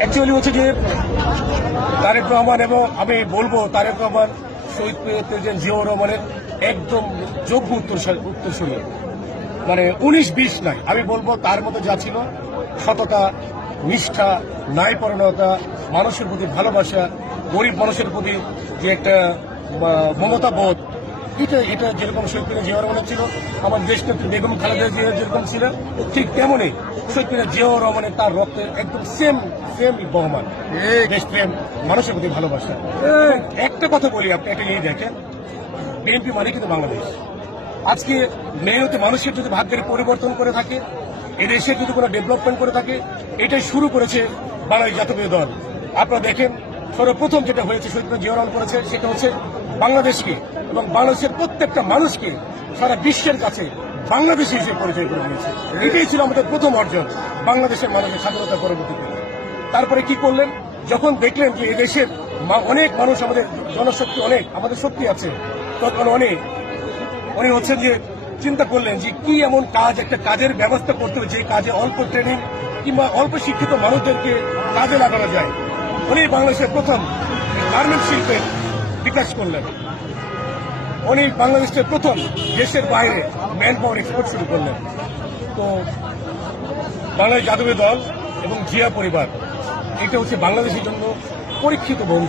Actually হচ্ছে যে তারেক রহমান এবং আমি বলবো তারেক রহমান শহীদ প্রেসিডেন্ট জিয়াউর রহমানের একদম যোগ্য উত্তরসূরি, মানে 19-20 নাই। আমি বলবো তার মধ্যে যা ছিল সততা, নিষ্ঠা, ন্যায়পরায়ণতা, মানুষের প্রতি ভালোবাসা, গরিব মানুষের প্রতি যে একটা মমতা বোধ, এটা যেরকম শহীদ প্রেসিডেন্ট জিয়াউর রহমানের ছিল, আমার দেশনেত্রী বেগম খালেদা জিয়া যেরকম ছিল ঠিক তেমনই শহীদ প্রেসিডেন্ট জিয়াউর রহমানের তার রক্তে একদম সেম বহমান দেশপ্রেম, মানুষের প্রতি ভালোবাসা। একটা কথা বলি, আপনি একটা নিয়ে দেখেন, বিএনপি মানে কিন্তু বাংলাদেশ। আজকে মেহনতি মানুষের যদি ভাগ্যের পরিবর্তন করে থাকে, এদেশে যদি কোনো ডেভেলপমেন্ট করে থাকে, এটাই শুরু করেছে বাংলাদেশ জাতীয় দল। আপনারা দেখেন সর্বপ্রথম যেটা হয়েছে শহীদ প্রেসিডেন্ট জিয়াউর রহমান করেছে সেটা হচ্ছে বাংলাদেশকে এবং বাংলাদেশের প্রত্যেকটা মানুষকে সারা বিশ্বের কাছে বাংলাদেশি হিসেবে পরিচয় করে দিয়েছে। এটাই ছিল আমাদের প্রথম অর্জন বাংলাদেশের মানুষের স্বাধীনতা পরবর্তীতে। তারপরে কি করলেন, যখন দেখলেন যে এদেশের অনেক মানুষ, আমাদের জনশক্তি অনেক, আমাদের শক্তি আছে, তখন উনি হচ্ছেন যে চিন্তা করলেন যে কি এমন কাজ, একটা কাজের ব্যবস্থা করতে হবে যে কাজে অল্প ট্রেনিং কিংবা অল্প শিক্ষিত মানুষদেরকে কাজে লাগানো যায়। উনি বাংলাদেশের প্রথম গার্মেন্ট শিল্পের বিকাশ করলেন। উনি বাংলাদেশের প্রথম দেশের বাইরে ম্যান পাওয়ার এক্সপোর্ট শুরু করলেন। তো বাংলাদেশ জাতীয় দল এবং জিয়া পরিবার, এটা হচ্ছে বাংলাদেশের জন্য পরীক্ষিত বন্ধু।